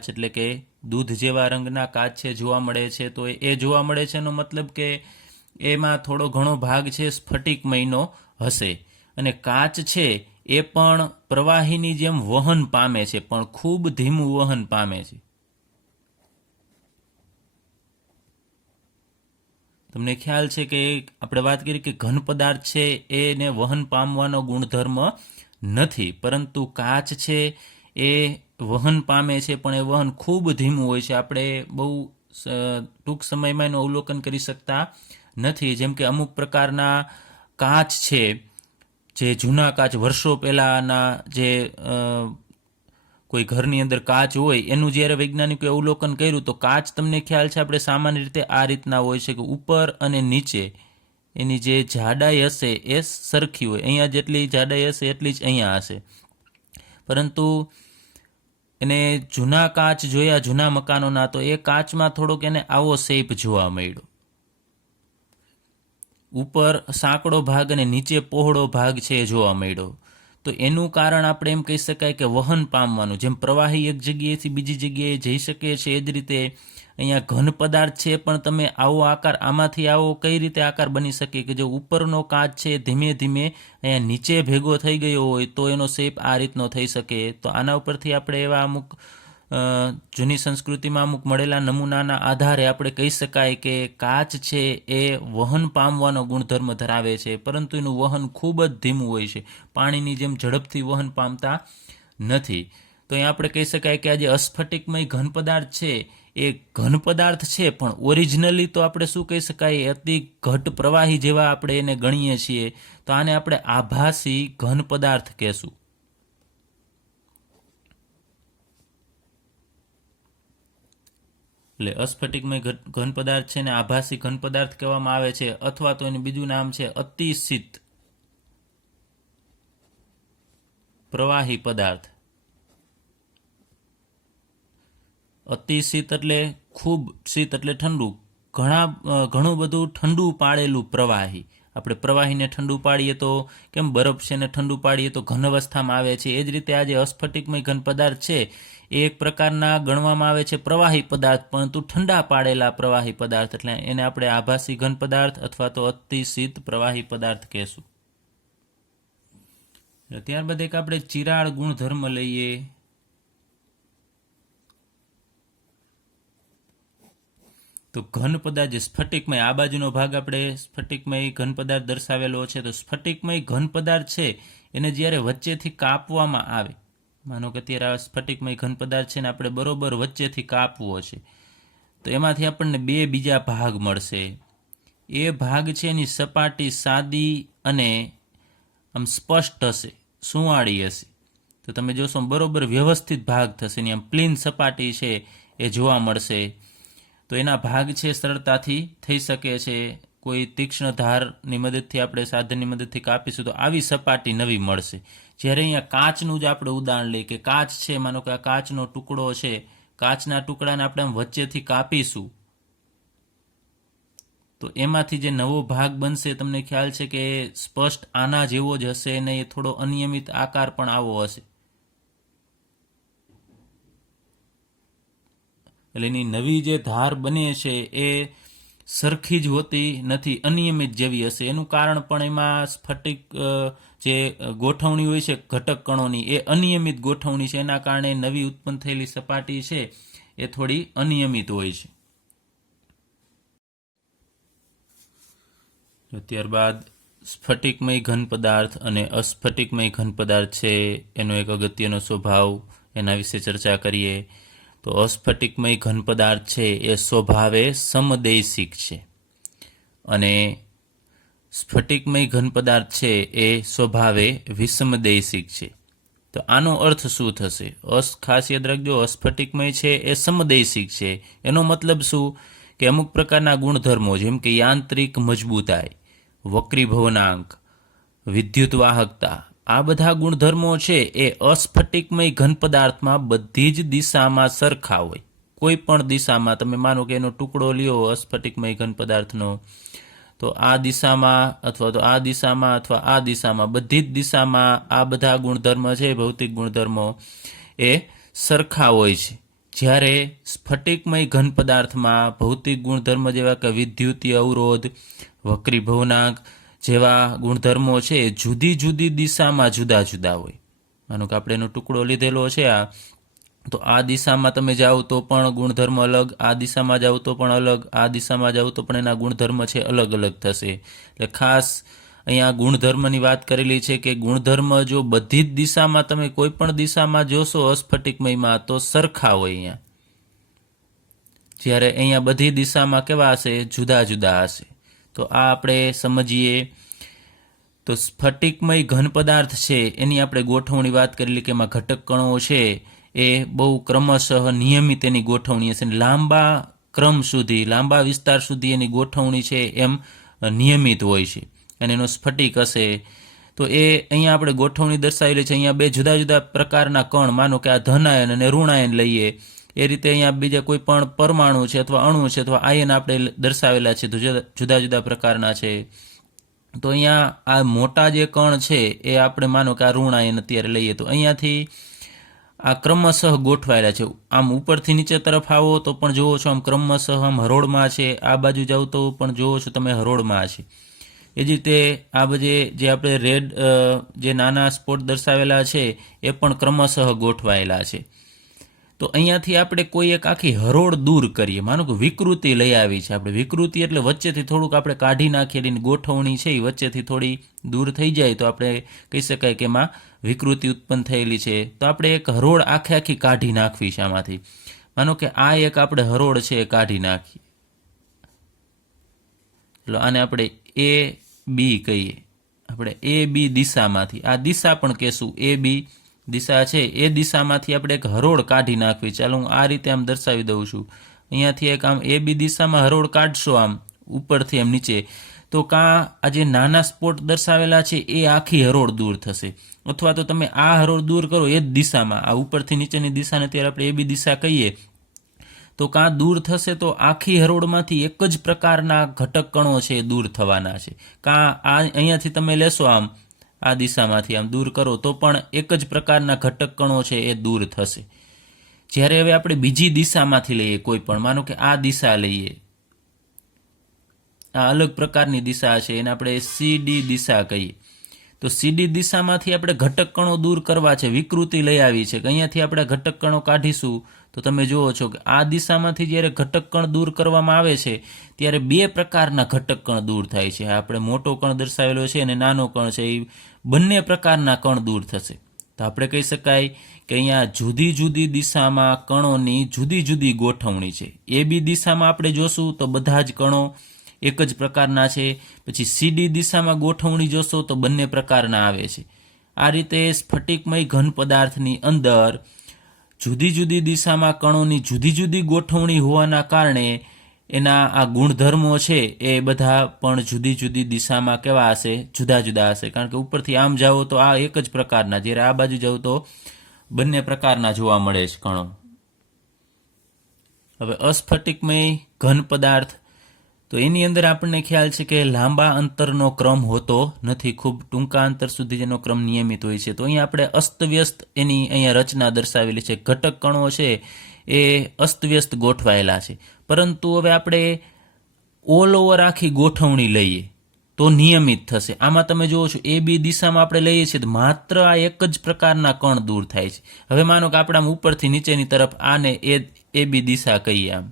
એટલે કે દૂધ જેવા રંગના કાચ છે જોવા મળે છે. તો એ જોવા મળે છે એનો મતલબ કે એમાં થોડો ઘણો ભાગ છે સ્ફટિકમયનો હશે. અને કાચ છે એ પણ પ્રવાહીની જેમ વહન પામે છે, પણ ખૂબ ધીમું વહન પામે છે. તમને ખ્યાલ છે કે આપણે વાત કરી કે ઘન પદાર્થ છે એને વહન પામવાનો ગુણધર્મ નથી, પરંતુ કાચ છે એ વહન પામે છે, પણ એ વહન ખૂબ ધીમું હોય છે. આપણે બહુ ટૂંક સમયમાં એનું અવલોકન કરી શકતા નથી. જેમ કે અમુક પ્રકારના કાચ છે, જે જૂના કાચ વર્ષો પહેલાંના જે કોઈ ઘરની અંદર કાચ હોય એનું જ્યારે વૈજ્ઞાનિકોએ અવલોકન કર્યું તો કાચ તમને ખ્યાલ છે આપણે સામાન્ય રીતે આ રીતના હોય છે કે ઉપર અને નીચે એની જે જાડાઈ હશે એ સરખી હોય. અહીંયા જેટલી જાડાઈ હશે એટલી જ અહીંયા હશે, પરંતુ એને જૂના કાચ જોયા જૂના મકાનોના તો એ કાચમાં થોડોક એને આવો શેપ જોવા મળ્યો. ઉપર સાંકડો ભાગ અને નીચે પહોળો ભાગ છે એ જોવા મળ્યો. તો એનું કારણ આપણે એમ કહી શકાય કે વહન પામવાનું. જેમ પ્રવાહી એક જગ્યાએથી બીજી જગ્યાએ જઈ શકે છે એ જ રીતે અહીંયા ઘન પદાર્થ છે પણ તમે આવો આકાર, આમાંથી આવો કઈ રીતે આકાર બની શકે કે જો ઉપરનો કાચ છે ધીમે ધીમે અહીંયા નીચે ભેગો થઈ ગયો હોય તો એનો શેપ આ રીતનો થઈ શકે. તો આના ઉપરથી આપણે એવા અમુક જૂની સંસ્કૃતિમાં અમુક મળેલા નમૂનાના આધારે આપણે કહી શકાય કે કાચ છે એ વહન પામવાનો ગુણધર્મ ધરાવે છે, પરંતુ એનું વહન ખૂબ જ ધીમું હોય છે, પાણીની જેમ ઝડપથી વહન પામતા નથી. તો અહીં આપણે કહી શકાય કે આ જે અસ્ફટિકમય ઘન પદાર્થ છે એ ઘન પદાર્થ છે, પણ ઓરિજિનલી તો આપણે શું કહી શકાય, અતિ ઘટ પ્રવાહી જેવા આપણે એને ગણીએ છીએ. તો આને આપણે આભાસી ઘન પદાર્થ કહેશું. એટલે અસ્ફટિકમય ઘન પદાર્થ છે ને આભાસી ઘન પદાર્થ કહેવામાં આવે છે, અથવા તો એનું બીજું નામ છે અતિશીત પ્રવાહી પદાર્થ. અતિશીત એટલે ખૂબ, શીત એટલે ઠંડુ, ઘણું બધું ઠંડુ પાડેલું પ્રવાહી. આપણે પ્રવાહીને ઠંડુ પાડીએ તો કેમ બરફ છે ને ઠંડુ પાડીએ તો ઘન અવસ્થામાં આવે છે, એ જ રીતે આ જે અસ્ફટિકમય ઘન પદાર્થ છે એ એક પ્રકારના ગણવામાં આવે છે પ્રવાહી પદાર્થ, પરંતુ ઠંડા પાડેલા પ્રવાહી પદાર્થ, એટલે એને આપણે આભાસી ઘન પદાર્થ અથવા તો અતિ શીત પ્રવાહી પદાર્થ કહેશું. ત્યારબાદ એક આપણે ચિરાળ ગુણધર્મ લઈએ. તો ઘન પદાર્થ જે સ્ફટિકમય, આ બાજુનો ભાગ આપણે સ્ફટિકમય ઘન પદાર્થ દર્શાવેલો છે. તો સ્ફટિકમય ઘન પદાર્થ છે એને જ્યારે વચ્ચેથી કાપવામાં આવે, માનો કે અત્યારે આ સ્ફટિકમય ઘન પદાર્થ છે ને આપણે બરોબર વચ્ચેથી કાપવો છે, તો એમાંથી આપણને બે બીજા ભાગ મળશે. એ ભાગ છે એની સપાટી સાદી અને આમ સ્પષ્ટ હશે, સુંવાળી હશે. તો તમે જોશો બરોબર વ્યવસ્થિત ભાગ થશે, એની આમ પ્લીન સપાટી છે એ જોવા મળશે. તો એના ભાગ છે સરળતાથી થઈ શકે છે. કોઈ તીક્ષ્ણ ધારની મદદથી આપણે સાધનની મદદથી કાપીશું તો આવી સપાટી નવી મળશે. જ્યારે અહીંયા કાચનું જ આપણે ઉદાહરણ લઈએ કે કાચ છે, માનો કે આ કાચનો ટુકડો છે, કાચના ટુકડાને આપણે આમ વચ્ચેથી કાપીશું તો એમાંથી જે નવો ભાગ બનશે તમને ખ્યાલ છે કે સ્પષ્ટ આના જેવો જ હશે અને એ થોડો અનિયમિત આકાર પણ આવો હશે. એટલે એની નવી જે ધાર બને છે એ સરખી જ હોતી નથી, અનિયમિત જેવી હશે. એનું કારણ પણ એમાં સ્ફટિક જે ગોઠવણી હોય છે ઘટક કણોની એ અનિયમિત ગોઠવણી છે, એના કારણે નવી ઉત્પન્ન થયેલી સપાટી છે એ થોડી અનિયમિત હોય છે. ત્યારબાદ સ્ફટિકમય ઘન પદાર્થ અને અસ્ફટિકમય ઘન પદાર્થ છે એનો એક અગત્યનો સ્વભાવ, એના વિશે ચર્ચા કરીએ. તો અસ્ફટિકમય ઘન પદાર્થ છે એ સ્વભાવે સમદૈશિક છે અને સ્ફટિકમય ઘન પદાર્થ છે એ સ્વભાવે વિષમદૈશિક છે. તો આનો અર્થ શું થશે? ખાસ યાદ રાખજો, અસ્ફટિકમય છે એ સમદૈશિક છે. એનો મતલબ શું કે અમુક પ્રકારના ગુણધર્મો જેમ કે યાંત્રિક મજબૂતાઈ, વક્રીભવનાંક, વિદ્યુત વાહકતા, આ બધા ગુણધર્મો છે એ અસ્ફટિકમય ઘન પદાર્થમાં બધી જ દિશામાં સરખા હોય. કોઈ પણ દિશામાં તમે માનો કે એનો ટુકડો લ્યો અસ્ફટિકમય ઘન પદાર્થનો, તો આ દિશામાં અથવા તો આ દિશામાં અથવા આ દિશામાં, બધી જ દિશામાં આ બધા ગુણધર્મ છે, ભૌતિક ગુણધર્મો એ સરખા હોય છે. જ્યારે સ્ફટિકમય ઘન પદાર્થમાં ભૌતિક ગુણધર્મ જેવા કે વિદ્યુતીય અવરોધ, વક્રીભવનાંક જેવા ગુણધર્મો છે જુદી જુદી દિશામાં જુદા જુદા હોય. માનો કે આપણે એનો ટુકડો લીધેલો છે આ, તો આ દિશામાં તમે જાઓ તો પણ ગુણધર્મ અલગ, આ દિશામાં જાઓ તો પણ અલગ, આ દિશામાં જાઓ તો પણ એના ગુણધર્મ છે અલગ અલગ થશે. એટલે ખાસ અહીંયા ગુણધર્મની વાત કરેલી છે કે ગુણધર્મ જો બધી જ દિશામાં તમે કોઈ પણ દિશામાં જોશો અસ્ફટિકમયમાં તો સરખા હોય અહીંયા, જ્યારે અહીંયા બધી દિશામાં કેવા હશે? જુદા જુદા હશે. તો આ આપણે સમજીએ. તો સ્ફટિકમય ઘન પદાર્થ છે એની આપણે ગોઠવણી વાત કરેલી કે એમાં ઘટક કણો છે એ બહુ ક્રમશઃ નિયમિત એની ગોઠવણી હશે, લાંબા ક્રમ સુધી, લાંબા વિસ્તાર સુધી એની ગોઠવણી છે એમ નિયમિત હોય છે અને એનો સ્ફટિક હશે. તો એ અહીંયા આપણે ગોઠવણી દર્શાવેલી છે. અહીંયા બે જુદા જુદા પ્રકારના કણ, માનો કે આ ધનાયન અને ઋણાયન લઈએ, એ રીતે અહીંયા બીજા કોઈ પણ પરમાણુ છે અથવા અણુ છે અથવા આયન આપણે દર્શાવેલા છે, તો જુદા જુદા પ્રકારના છે. તો અહીંયા આ મોટા જે કણ છે એ આપણે માનો કે આ ઋણાયન અત્યારે લઈએ, તો અહીંયાથી આ ક્રમશઃ ગોઠવાયેલા છે. આમ ઉપરથી નીચે તરફ આવો તો પણ જોવો છો આમ ક્રમશઃ આમ હરોળમાં છે, આ બાજુ જાઓ તો પણ જોવો છો તમે હરોળમાં છે. એ જ રીતે આ બધે જે આપણે રેડ જે નાના સ્પોટ દર્શાવેલા છે એ પણ ક્રમશઃ ગોઠવાયેલા છે. તો અહીંયાથી આપણે કોઈ એક આખી હરોળ દૂર કરીએ, માનો કે વિકૃતિ લઈ આવી છે આપણે, વિકૃતિ એટલે વચ્ચેથી થોડુંક આપણે કાઢી નાખીએ, ગોઠવણી છે એ વચ્ચેથી થોડી દૂર થઈ જાય તો આપણે કહી શકાય કે એમાં વિકૃતિ ઉત્પન્ન થયેલી છે. તો આપણે એક હરોળ આખી કાઢી નાખવી છે આમાંથી. માનો કે આ એક આપણે હરોળ છે એ કાઢી નાખીએ, એટલે આને આપણે એ બી કહીએ. આપણે એ બી દિશામાંથી, આ દિશા પણ કહેશું, એ બી દિશા છે એ દિશામાંથી આપણે એક હરોળ કાઢી નાખવી. ચાલો હું આ રીતે આમ દર્શાવી દઉં છું. અહીંયાથી એક આમ એ બી દિશામાં હરોળ કાઢશો આમ ઉપરથી એમ નીચે, તો કાં આ જે નાના સ્પોટ દર્શાવેલા છે એ આખી હરોળ દૂર થશે, અથવા તો તમે આ હરોળ દૂર કરો એ જ દિશામાં, આ ઉપરથી નીચેની દિશાને ત્યારે આપણે એ બી દિશા કહીએ, તો કાં દૂર થશે તો આખી હરોળમાંથી એક જ પ્રકારના ઘટક કણો છે એ દૂર થવાના છે, કાં અહીંયાથી તમે લેશો આમ આ દિશામાંથી આમ દૂર કરો તો પણ એક જ પ્રકારના ઘટક કણો છે એ દૂર થશે. જ્યારે હવે આપણે બીજી દિશામાંથી લઈએ, કોઈ પણ માનો કે આ દિશા લઈએ, આ અલગ પ્રકારની દિશા છે, એને આપણે CD દિશા કહીએ. તો CD દિશામાંથી આપણે ઘટક કણો દૂર કરવા છે, વિકૃતિ લઈ આવી છે કે અહીંયાથી આપણે ઘટક કણો કાઢીશું તો તમે જુઓ છો કે આ દિશામાંથી જ્યારે ઘટક કણ દૂર કરવામાં આવે છે ત્યારે બે પ્રકારના ઘટક કણ દૂર થાય છે. આપણે મોટો કણ દર્શાવેલો છે અને નાનો કણ છે, એ બંને પ્રકારના કણ દૂર થશે. તો આપણે કહી શકાય કે અહીંયા જુદી જુદી દિશામાં કણોની જુદી જુદી ગોઠવણી છે. AB દિશામાં આપણે જોશું તો બધા જ કણો એક જ પ્રકારના છે. પછી CD દિશામાં ગોઠવણી જોશો તો બંને પ્રકારના આવે છે. આ રીતે સ્ફટિકમય ઘન પદાર્થની અંદર જુદી જુદી દિશામાં કણોની જુદી જુદી ગોઠવણી હોવાના કારણે એના આ ગુણધર્મો છે એ બધા પણ જુદી જુદી દિશામાં કેવા હશે? જુદા જુદા હશે. કારણ કે ઉપરથી આમ જાઓ તો આ એક જ પ્રકારના, જ્યારે આ બાજુ જાઓ તો બંને પ્રકારના જોવા મળે છે કણો. હવે અસ્ફટિકમય ઘન પદાર્થ, તો એની અંદર આપણને ખ્યાલ છે કે લાંબા અંતરનો ક્રમ હોતો નથી, ખૂબ ટૂંકા અંતર સુધી જેનો ક્રમ નિયમિત હોય છે. તો અહીંયા આપણે અસ્તવ્યસ્ત એની અહીંયા રચના દર્શાવેલી છે. ઘટક કણો છે એ અસ્તવ્યસ્ત ગોઠવાયેલા છે, પરંતુ હવે આપણે ઓલ ઓવર આખી ગોઠવણી લઈએ તો નિયમિત થશે. આમાં તમે જુઓ છો AB દિશામાં આપણે લઈએ છીએ તો માત્ર આ એક જ પ્રકારના કણ દૂર થાય છે. હવે માનો કે આપણે આમ ઉપરથી નીચેની તરફ આને AB દિશા કહીએ, આમ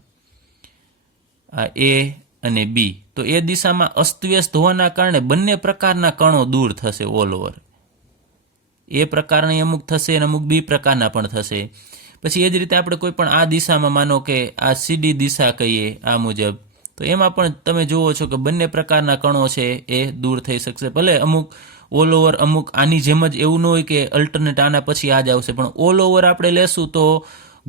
આ A અને B, તો એ દિશામાં અસ્તવ્યસ્ત હોવાના કારણે બંને પ્રકારના કણો દૂર થશે ઓલ ઓવર. એ પ્રકારની અમુક થશે અને અમુક B પ્રકારના પણ થશે. પછી એ જ રીતે આપણે કોઈ પણ આ દિશામાં માનો કે આ CD દિશા કહીએ આ મુજબ, તો એમાં પણ તમે જુઓ છો કે બંને પ્રકારના કણો છે એ દૂર થઈ શકશે. ભલે અમુક ઓલ ઓવર, અમુક આની જેમ જ, એવું ન હોય કે અલ્ટરનેટ આના પછી આ જ આવશે, પણ ઓલ ઓવર આપણે લેશું તો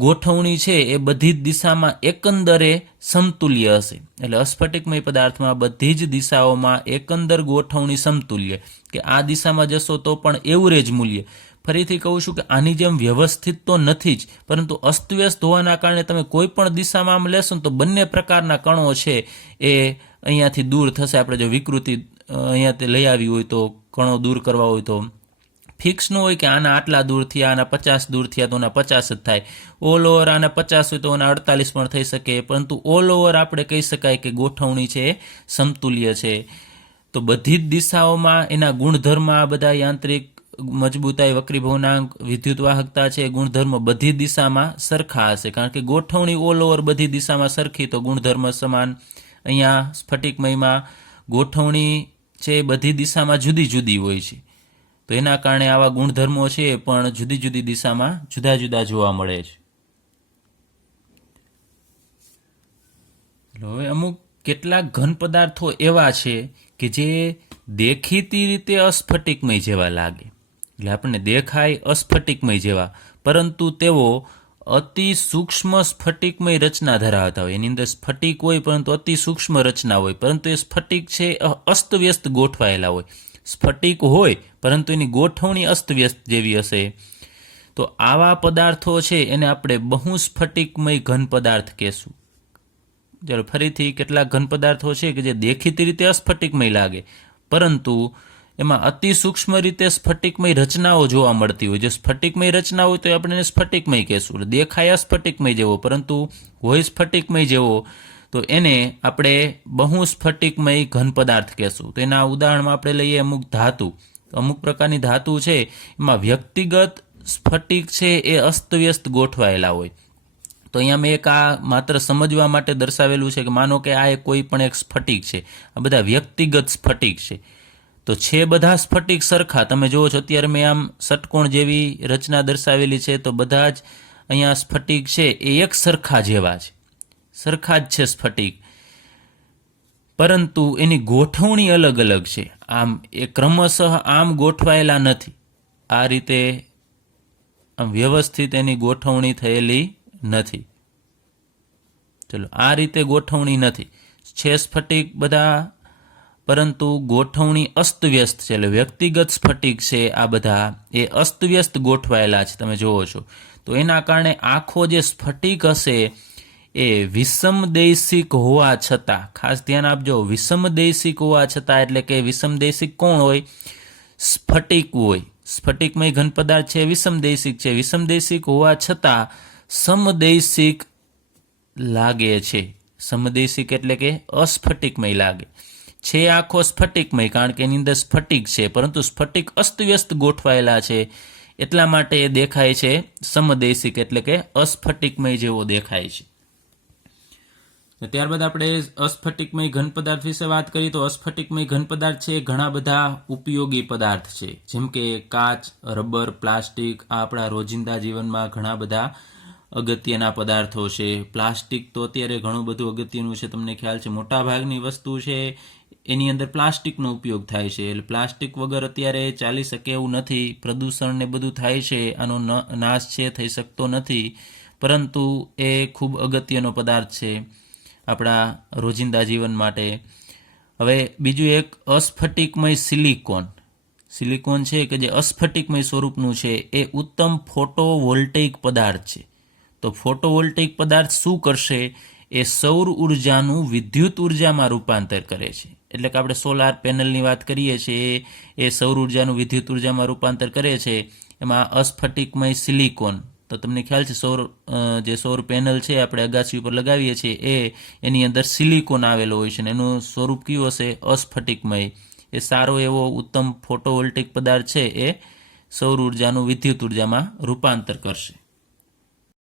ગોઠવણી છે એ બધી જ દિશામાં એકંદરે સમતુલ્ય હશે. એટલે અસ્ફટિકમય પદાર્થમાં બધી જ દિશાઓમાં એકંદર ગોઠવણી સમતુલ્ય, કે આ દિશામાં જશો તો પણ એવરેજ મૂલ્ય. ફરીથી કહું છું કે આની જેમ વ્યવસ્થિત તો નથી જ, પરંતુ અસ્તવ્યસ્ત હોવાના કારણે તમે કોઈ પણ દિશામાં આમ લેશો તો બંને પ્રકારના કણો છે એ અહીંયાથી દૂર થશે. આપણે જો વિકૃતિ અહીંયાથી લઈ આવી હોય તો કણો દૂર કરવા હોય તો ફિક્સ ન હોય કે આના આટલા દૂર થયા, આના 50 દૂર થયા તો આના 50 જ થાય. ઓલ ઓવર આના 50 હોય તો આના 48 પણ થઈ શકે, પરંતુ ઓલ ઓવર આપણે કહી શકાય કે ગોઠવણી છે સમતુલ્ય છે. તો બધી જ દિશાઓમાં એના ગુણધર્મ, આ બધા યાંત્રિક મજબૂતાઈ, વક્રીભવનાંક, વિદ્યુત વાહકતા છે, ગુણધર્મ બધી દિશામાં સરખા હશે. કારણ કે ગોઠવણી ઓલ ઓવર બધી દિશામાં સરખી તો ગુણધર્મ સમાન. અહીંયા સ્ફટિકમયમાં ગોઠવણી છે બધી દિશામાં જુદી જુદી હોય છે, તો એના કારણે આવા ગુણધર્મો છે એ પણ જુદી જુદી દિશામાં જુદા જુદા જોવા મળે છે. હવે અમુક કેટલાક ઘન પદાર્થો એવા છે કે જે દેખીતી રીતે અસ્ફટિકમય જેવા લાગે, એટલે આપણને દેખાય અસ્ફટિકમય જેવા, પરંતુ તેઓ અતિ સૂક્ષ્મ સ્ફટિકમય રચના ધરાવતા હોય. એની અંદર સ્ફટિક હોય પરંતુ અતિ સૂક્ષ્મ રચના હોય, પરંતુ એ સ્ફટિક છે અસ્તવ્યસ્ત ગોઠવાયેલા હોય. સ્ફટિક હોય પરંતુ એની ગોઠવણી અસ્તવ્યસ્ત જેવી હશે. તો આવા પદાર્થો છે એને આપણે બહુસ્ફટિકમય ઘન પદાર્થ કહેશું. ચાલો ફરીથી કેટલાક ઘન પદાર્થો છે કે જે દેખીતી રીતે અસ્ફટિકમય લાગે, પરંતુ એમાં અતિ સૂક્ષ્મ રીતે સ્ફટિકમય રચનાઓ જોવા મળતી હોય. જો સ્ફટિકમય રચના હોય તો આપણે એને સ્ફટિકમય કહેશું. દેખાય અસ્ફટિકમય જેવો પરંતુ હોય સ્ફટિકમય જેવો, તો એને આપણે બહુસ્ફટિકમય ઘન પદાર્થ કહેશું. તો એના ઉદાહરણમાં આપણે લઈએ અમુક ધાતુ. અમુક પ્રકારની ધાતુ છે એમાં વ્યક્તિગત સ્ફટિક છે એ અસ્તવ્યસ્ત ગોઠવાયેલા હોય. તો અહીંયા મેં એક આ માત્ર સમજવા માટે દર્શાવેલું છે કે માનો કે આ કોઈ પણ એક સ્ફટિક છે, આ બધા વ્યક્તિગત સ્ફટિક છે, તો છે બધા સ્ફટિક સરખા. તમે જુઓ છો અત્યારે મેં આમ ષટકોણ જેવી રચના દર્શાવેલી છે, તો બધા જ અહીંયા સ્ફટિક છે એ એક સરખા જેવા છે, સરખા જ છે સ્ફટિક, પરંતુ એની ગોઠવણી અલગ અલગ છે. આમ એ ક્રમશઃ આમ ગોઠવાયેલા નથી, આ રીતે આમ વ્યવસ્થિત એની ગોઠવણી થયેલી નથી. ચલો આ રીતે ગોઠવણી નથી, છે સ્ફટિક બધા, પરંતુ ગોઠવણી અસ્તવ્યસ્ત છે. એટલે વ્યક્તિગત સ્ફટિક છે આ બધા એ અસ્તવ્યસ્ત ગોઠવાયેલા છે, તમે જુઓ છો. તો એના કારણે આખો જે સ્ફટિક હશે એ વિષમદૈશિક હોવા છતાં, ખાસ ધ્યાન આપજો, વિષમદૈશિક હોવા છતાં એટલે કે વિષમદૈશિક કોણ હોય? સ્ફટિક હોય. સ્ફટિકમય ઘન પદાર્થ છે વિષમદૈશિક છે. વિષમદૈશિક હોવા છતાં સમદૈશિક લાગે છે. સમદૈશિક એટલે કે અસ્ફટિકમય લાગે છે. આખો સ્ફટિકમય, કારણ કે એની અંદર સ્ફટિક છે, પરંતુ સ્ફટિક અસ્તવ્યસ્ત ગોઠવાયેલા છે, એટલા માટે એ દેખાય છે સમદૈશિક એટલે કે અસ્ફટિકમય જેવો દેખાય છે. ત્યારબાદ આપણે અસ્ફટિકમય ઘન પદાર્થ વિશે વાત કરીએ તો અસ્ફટિકમય ઘન પદાર્થ છે ઘણા બધા ઉપયોગી પદાર્થ છે, જેમ કે કાચ, રબર, પ્લાસ્ટિક. આ આપણા રોજિંદા જીવનમાં ઘણા બધા અગત્યના પદાર્થો છે. પ્લાસ્ટિક તો અત્યારે ઘણું બધું અગત્યનું છે, તમને ખ્યાલ છે. મોટાભાગની વસ્તુ છે એની અંદર પ્લાસ્ટિકનો ઉપયોગ થાય છે. એટલે પ્લાસ્ટિક વગર અત્યારે ચાલી શકે એવું નથી. પ્રદૂષણ ને બધું થાય છે, આનો નાશ છે થઈ શકતો નથી, પરંતુ એ ખૂબ અગત્યનો પદાર્થ છે આપણા રોજિંદા જીવન માટે. હવે બીજું એક અસ્ફટિકમય સિલિકોન. સિલિકોન છે કે જે અસ્ફટિકમય સ્વરૂપનું છે, એ ઉત્તમ ફોટોવોલ્ટેઇક પદાર્થ છે. તો ફોટોવોલ્ટેઇક પદાર્થ શું કરશે? એ સૌર ઉર્જાનું વિદ્યુત ઉર્જામાં રૂપાંતર કરે છે. એટલે કે આપણે સોલાર પેનલની વાત કરીએ છીએ, એ સૌર ઉર્જાનું વિદ્યુત ઉર્જામાં રૂપાંતર કરે છે. એમાં અસ્ફટિકમય સિલિકોન, તો તમને ખ્યાલ છે જે સૌર પેનલ છે આપણે અગાસી ઉપર લગાવીએ છીએ, એની અંદર સિલિકોન આવેલો હોય છે, અને એનું સ્વરૂપ કયું હશે? અસ્ફટિકમય. એ સારો એવો ઉત્તમ ફોટોવોલ્ટેઇક પદાર્થ છે, એ સૌર ઉર્જાનું વિદ્યુત ઉર્જામાં રૂપાંતર કરશે.